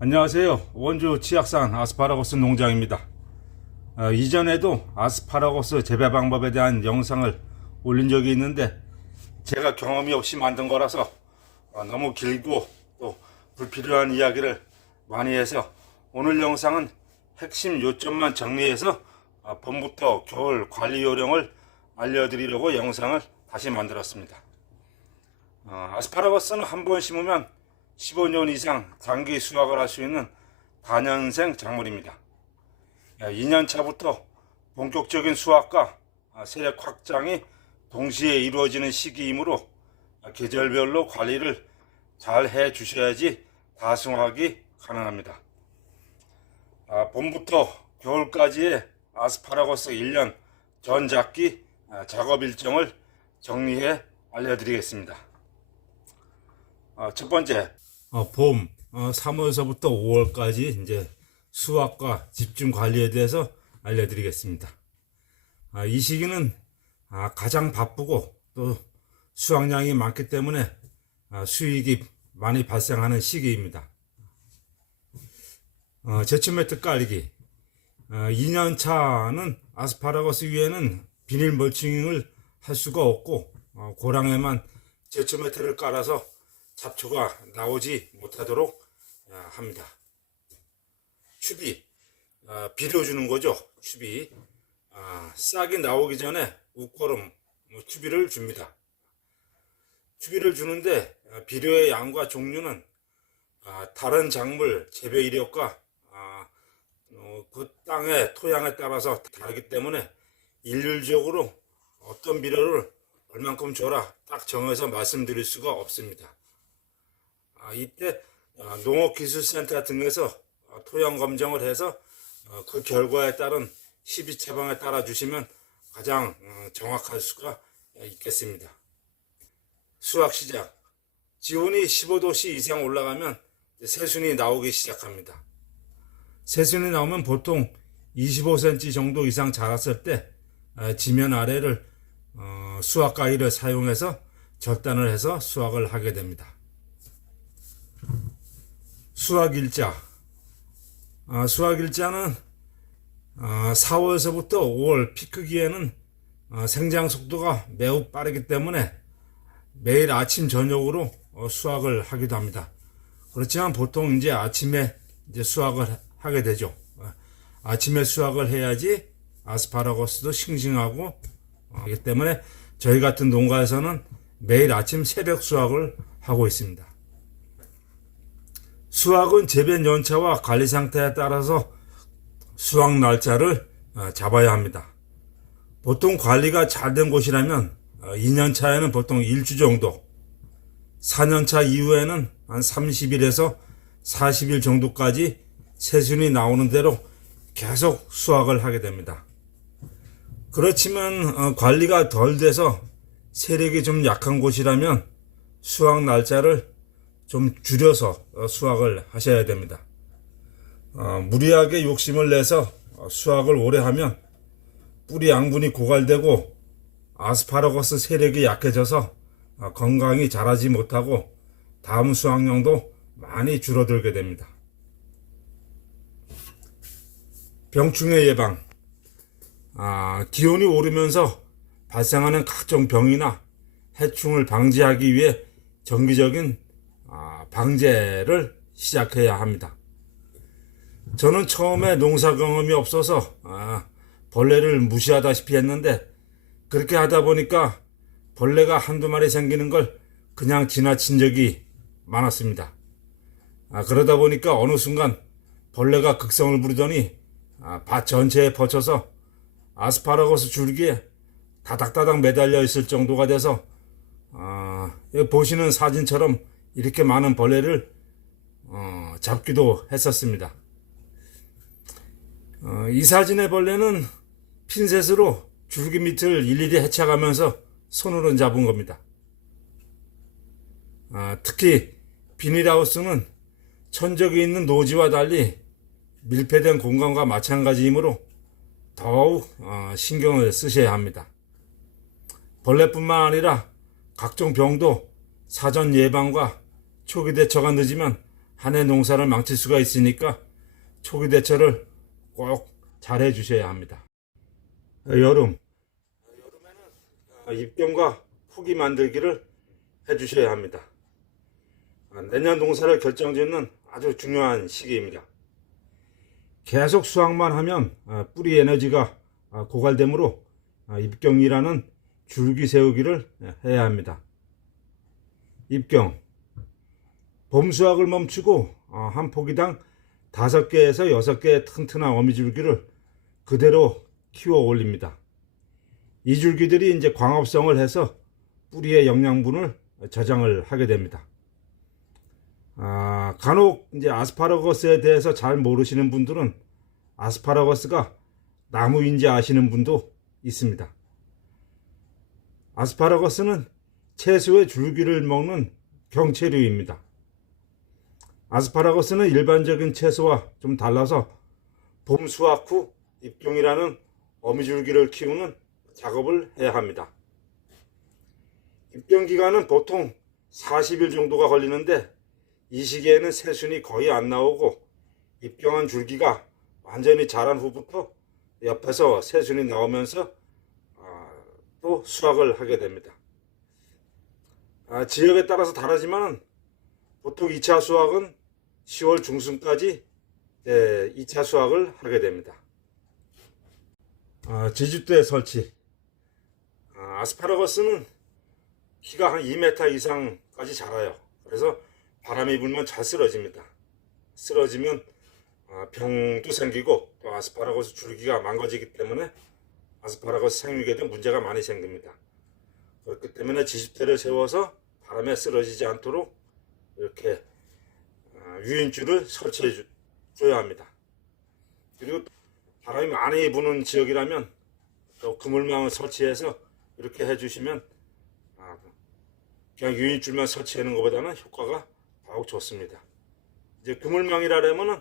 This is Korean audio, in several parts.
안녕하세요. 원주 치악산 아스파라거스 농장입니다. 이전에도 아스파라거스 재배 방법에 대한 영상을 올린 적이 있는데 제가 경험이 없이 만든 거라서 너무 길고 또 불필요한 이야기를 많이 해서 오늘 영상은 핵심 요점만 정리해서 봄부터 겨울 관리 요령을 알려드리려고 영상을 다시 만들었습니다. 아스파라거스는 한 번 심으면 15년 이상 장기 수확을 할 수 있는 다년생 작물입니다. 2년 차부터 본격적인 수확과 세력 확장이 동시에 이루어지는 시기이므로 계절별로 관리를 잘 해 주셔야지 다승하기 가능합니다. 봄부터 겨울까지의 아스파라거스 1년 전작기 작업 일정을 정리해 알려드리겠습니다. 첫 번째, 봄 3월서부터 5월까지 이제 수확과 집중 관리에 대해서 알려드리겠습니다. 이 시기는 가장 바쁘고 또 수확량이 많기 때문에 수익이 많이 발생하는 시기입니다. 제초매트 깔기 2년차는 아스파라거스 위에는 비닐 멀칭을 할 수가 없고 고랑에만 제초매트를 깔아서 잡초가 나오지 못하도록 합니다. 추비, 비료주는 거죠. 추비, 싹이 나오기 전에 우거름 추비를 줍니다. 추비를 주는데 비료의 양과 종류는 다른 작물 재배 이력과 그 땅의 토양에 따라서 다르기 때문에 일률적으로 어떤 비료를 얼만큼 줘라 딱 정해서 말씀드릴 수가 없습니다. 이때 농업기술센터 등에서 토양 검정을 해서 그 결과에 따른 12처방에 따라 주시면 가장 정확할 수가 있겠습니다. 수확 시작. 지온이 15도씨 이상 올라가면 새순이 나오기 시작합니다. 새순이 나오면 보통 25cm 정도 이상 자랐을 때 지면 아래를 수확 가위를 사용해서 절단을 해서 수확을 하게 됩니다. 수확일자. 수확일자는 4월서부터 5월 피크기에는 생장 속도가 매우 빠르기 때문에 매일 아침 저녁으로 수확을 하기도 합니다. 그렇지만 보통 이제 아침에 이제 수확을 하게 되죠. 아침에 수확을 해야지 아스파라거스도 싱싱하고 하기 때문에 저희 같은 농가에서는 매일 아침 새벽 수확을 하고 있습니다. 수확은 재배 연차와 관리 상태에 따라서 수확 날짜를 잡아야 합니다. 보통 관리가 잘 된 곳이라면 2년 차에는 보통 1주 정도, 4년 차 이후에는 한 30일에서 40일 정도까지 새순이 나오는 대로 계속 수확을 하게 됩니다. 그렇지만 관리가 덜 돼서 세력이 좀 약한 곳이라면 수확 날짜를 좀 줄여서 수확을 하셔야 됩니다. 무리하게 욕심을 내서 수확을 오래 하면 뿌리 양분이 고갈되고 아스파라거스 세력이 약해져서 건강히 자라지 못하고 다음 수확량도 많이 줄어들게 됩니다. 병충해 예방. 기온이 오르면서 발생하는 각종 병이나 해충을 방지하기 위해 정기적인 방제를 시작해야 합니다. 저는 처음에 농사 경험이 없어서 벌레를 무시하다시피 했는데 그렇게 하다 보니까 벌레가 한두 마리 생기는 걸 그냥 지나친 적이 많았습니다. 그러다 보니까 어느 순간 벌레가 극성을 부리더니 밭 전체에 퍼쳐서 아스파라거스 줄기에 다닥다닥 매달려 있을 정도가 돼서 여기 보시는 사진처럼 이렇게 많은 벌레를 잡기도 했었습니다. 이 사진의 벌레는 핀셋으로 줄기 밑을 일일이 헤쳐가면서 손으로 잡은 겁니다. 특히 비닐하우스는 천적이 있는 노지와 달리 밀폐된 공간과 마찬가지이므로 더욱 신경을 쓰셔야 합니다. 벌레뿐만 아니라 각종 병도 사전 예방과 초기 대처가 늦으면 한 해 농사를 망칠 수가 있으니까 초기 대처를 꼭 잘 해주셔야 합니다. 여름에는 입경과 후기 만들기를 해주셔야 합니다. 내년 농사를 결정짓는 아주 중요한 시기입니다. 계속 수확만 하면 뿌리 에너지가 고갈되므로 입경이라는 줄기 세우기를 해야 합니다. 입경, 봄 수확을 멈추고 한 포기당 5개에서 6개의 튼튼한 어미줄기를 그대로 키워 올립니다. 이 줄기들이 이제 광합성을 해서 뿌리의 영양분을 저장을 하게 됩니다. 간혹 이제 아스파라거스에 대해서 잘 모르시는 분들은 아스파라거스가 나무인지 아시는 분도 있습니다. 아스파라거스는 채소의 줄기를 먹는 경채류입니다. 아스파라거스는 일반적인 채소와 좀 달라서 봄 수확 후 입경이라는 어미줄기를 키우는 작업을 해야 합니다. 입경 기간은 보통 40일 정도가 걸리는데 이 시기에는 새순이 거의 안 나오고 입경한 줄기가 완전히 자란 후부터 옆에서 새순이 나오면서 또 수확을 하게 됩니다. 지역에 따라서 다르지만 보통 2차 수확은 10월 중순까지 2차 수확을 하게 됩니다. 지주대 설치. 아스파라거스는 키가 한 2m 이상까지 자라요. 그래서 바람이 불면 잘 쓰러집니다. 쓰러지면 병도 생기고 또 아스파라거스 줄기가 망가지기 때문에 아스파라거스 생육에도 문제가 많이 생깁니다. 그렇기 때문에 지주대를 세워서 바람에 쓰러지지 않도록 이렇게 유인줄을 설치해 줘야 합니다. 그리고 바람이 많이 부는 지역이라면 또 그물망을 설치해서 이렇게 해주시면 그냥 유인줄만 설치하는 것보다는 효과가 더욱 좋습니다. 이제 그물망이라면은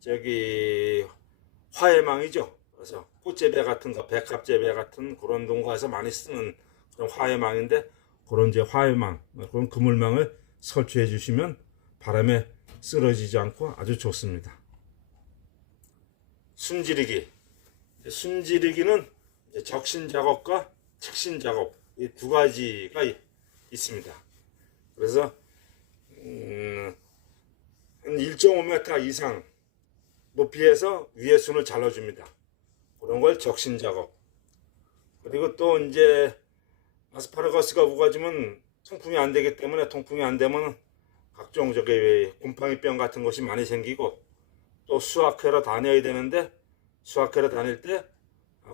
저기 화해망이죠. 그래서 꽃재배 같은 거, 백합재배 같은 그런 농가에서 많이 쓰는 그런 화해망인데 그런 이제 화해망, 그런 그물망을 설치해 주시면 바람에 쓰러지지 않고 아주 좋습니다. 순지리기. 순지리기는 적신 작업과 측신 작업 이 두 가지가 있습니다. 그래서 한 1.5m 이상 높이에서 위에 순을 잘라줍니다. 그런 걸 적신 작업. 그리고 또 이제 아스파라거스가 우거지면 통풍이 안 되기 때문에 통풍이 안 되면 각종 저기 곰팡이병 같은 것이 많이 생기고 또 수확하러 다녀야 되는데 수확하러 다닐 때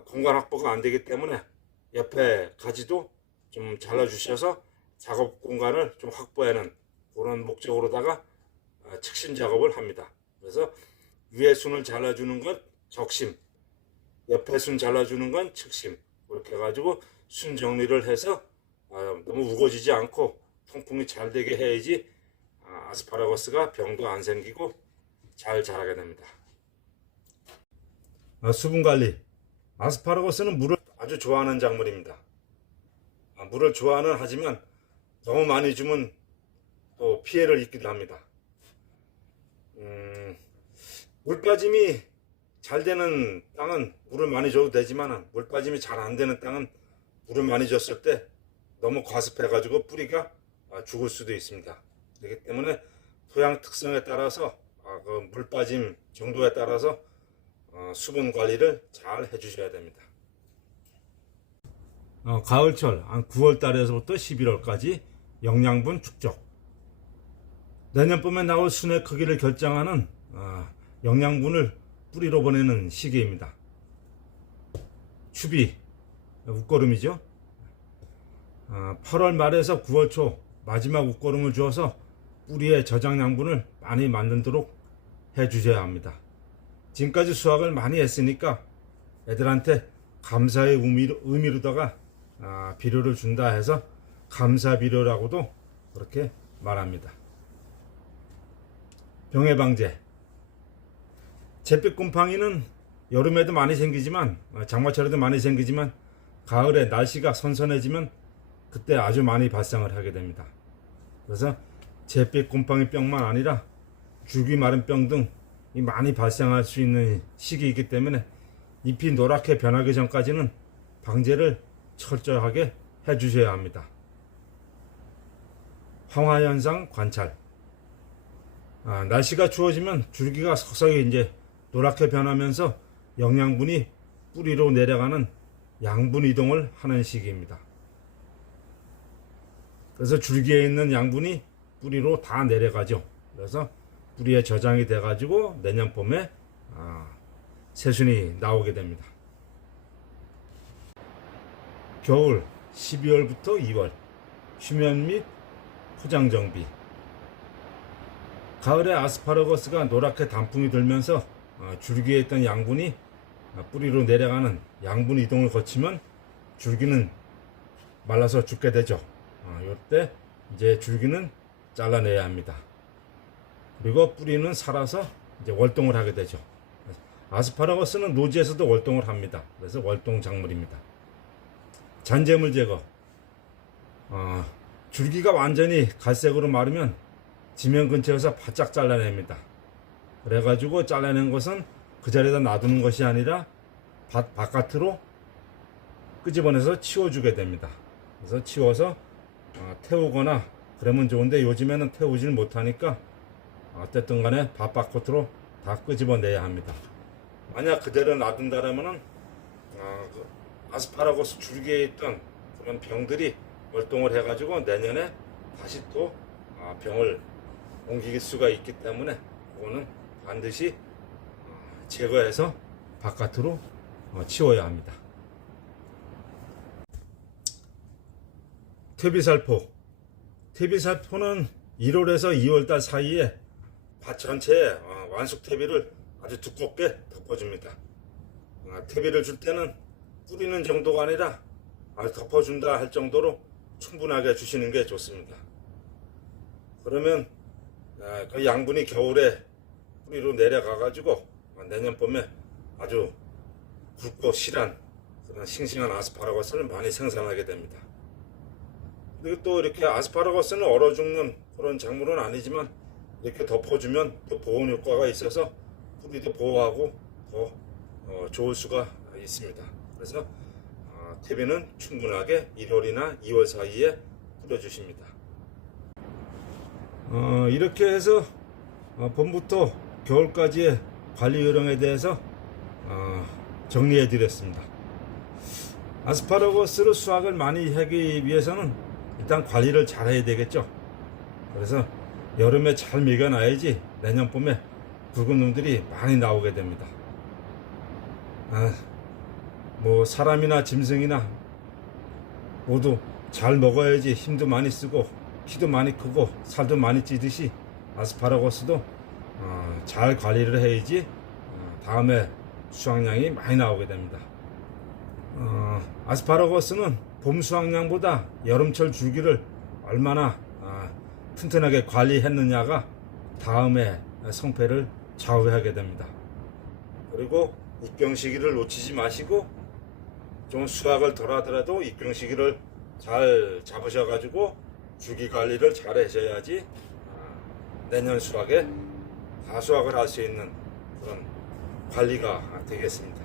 공간 확보가 안 되기 때문에 옆에 가지도 좀 잘라주셔서 작업 공간을 좀 확보하는 그런 목적으로다가 측신 작업을 합니다. 그래서 위에 순을 잘라주는 건 적심, 옆에 순 잘라주는 건 측심, 그렇게 해가지고 순 정리를 해서 너무 우거지지 않고 통풍이 잘 되게 해야지 아스파라거스가 병도 안 생기고 잘 자라게 됩니다. 수분 관리. 아스파라거스는 물을 아주 좋아하는 작물입니다. 물을 좋아는 하지만 너무 많이 주면 또 피해를 입기도 합니다. 물 빠짐이 잘 되는 땅은 물을 많이 줘도 되지만 물 빠짐이 잘 안 되는 땅은 물을 많이 줬을 때 너무 과습해 가지고 뿌리가 죽을 수도 있습니다. 그렇기 때문에 토양 특성에 따라서 그 물 빠짐 정도에 따라서 수분 관리를 잘 해주셔야 됩니다. 가을철 한 9월 달에서부터 11월까지 영양분 축적. 내년 봄에 나올 순의 크기를 결정하는 영양분을 뿌리로 보내는 시기입니다. 추비, 웃거름이죠. 8월 말에서 9월 초 마지막 웃거름을 주어서 뿌리의 저장 양분을 많이 만들도록 해주셔야 합니다. 지금까지 수확을 많이 했으니까 애들한테 감사의 의미로다가 비료를 준다 해서 감사 비료라고도 그렇게 말합니다. 병해 방제. 잿빛 곰팡이는 여름에도 많이 생기지만 장마철에도 많이 생기지만 가을에 날씨가 선선해지면 그때 아주 많이 발생을 하게 됩니다. 그래서 잿빛 곰팡이병만 아니라 줄기 마른병 등이 많이 발생할 수 있는 시기이기 때문에 잎이 노랗게 변하기 전까지는 방제를 철저하게 해 주셔야 합니다. 황화 현상 관찰. 날씨가 추워지면 줄기가 서서히 이제 노랗게 변하면서 영양분이 뿌리로 내려가는 양분 이동을 하는 시기입니다. 그래서 줄기에 있는 양분이 뿌리로 다 내려가죠. 그래서 뿌리에 저장이 돼 가지고 내년 봄에 새순이 나오게 됩니다. 겨울 12월부터 2월 휴면 및 포장 정비. 가을에 아스파라거스가 노랗게 단풍이 들면서 줄기에 있던 양분이 뿌리로 내려가는 양분 이동을 거치면 줄기는 말라서 죽게 되죠. 이때 이제 줄기는 잘라내야 합니다. 그리고 뿌리는 살아서 이제 월동을 하게 되죠. 아스파라거스는 노지에서도 월동을 합니다. 그래서 월동 작물입니다. 잔재물 제거. 줄기가 완전히 갈색으로 마르면 지면 근처에서 바짝 잘라냅니다. 그래가지고 잘라낸 것은 그 자리에다 놔두는 것이 아니라 바깥으로 끄집어내서 치워주게 됩니다. 그래서 치워서 태우거나 그러면 좋은데 요즘에는 태우질 못하니까 어쨌든 간에 바깥으로 다 끄집어내야 합니다. 만약 그대로 놔둔다라면은 아스파라거스 줄기에 있던 그런 병들이 월동을 해가지고 내년에 다시 또 병을 옮길 수가 있기 때문에 그거는 반드시 제거해서 바깥으로 치워야 합니다. 퇴비살포. 퇴비살포는 1월에서 2월달 사이에 밭 전체에 완숙 퇴비를 아주 두껍게 덮어줍니다. 퇴비를 줄 때는 뿌리는 정도가 아니라 덮어준다 할 정도로 충분하게 주시는 게 좋습니다. 그러면 그 양분이 겨울에 뿌리로 내려가 가지고 내년 봄에 아주 굵고 실한 그런 싱싱한 아스파라거스를 많이 생산하게 됩니다. 그리고 또 이렇게 아스파라거스는 얼어 죽는 그런 작물은 아니지만 이렇게 덮어주면 또 보온 효과가 있어서 뿌리도 보호하고 더 좋을 수가 있습니다. 그래서 퇴비는 충분하게 1월이나 2월 사이에 뿌려주십니다. 이렇게 해서 봄부터 겨울까지의 관리 요령에 대해서 정리해 드렸습니다. 아스파라거스로 수확을 많이 하기 위해서는 일단 관리를 잘 해야 되겠죠. 그래서 여름에 잘 먹여놔야지 내년 봄에 굵은 놈들이 많이 나오게 됩니다. 뭐 사람이나 짐승이나 모두 잘 먹어야지 힘도 많이 쓰고 키도 많이 크고 살도 많이 찌듯이 아스파라거스도 잘 관리를 해야지 다음에 수확량이 많이 나오게 됩니다. 아스파라거스는 봄 수확량보다 여름철 줄기를 얼마나 튼튼하게 관리했느냐가 다음에 성패를 좌우하게 됩니다. 그리고 입병 시기를 놓치지 마시고 좀 수확을 덜 하더라도 입병 시기를 잘 잡으셔가지고 줄기 관리를 잘 하셔야지 내년 수확에 다 수확을 할 수 있는 그런 관리가 되겠습니다.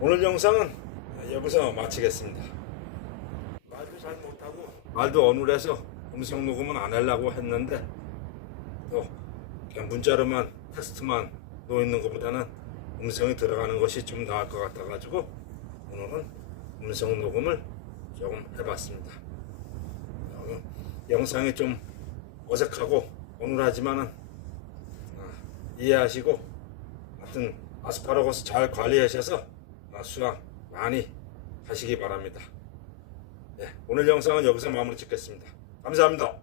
오늘 영상은 여기서 마치겠습니다. 말도 잘 못하고 말도 어눌해서 음성 녹음은 안 하려고 했는데 또 그냥 문자로만 텍스트만 놓이는 것보다는 음성이 들어가는 것이 좀 나을 것 같아 가지고 오늘은 음성 녹음을 조금 해봤습니다. 영상이 좀 어색하고 어눌하지만은 이해하시고 하여튼 아스파라거스 잘 관리하셔서 수확 많이 하시기 바랍니다. 네, 오늘 영상은 여기서 마무리 짓겠습니다. 감사합니다.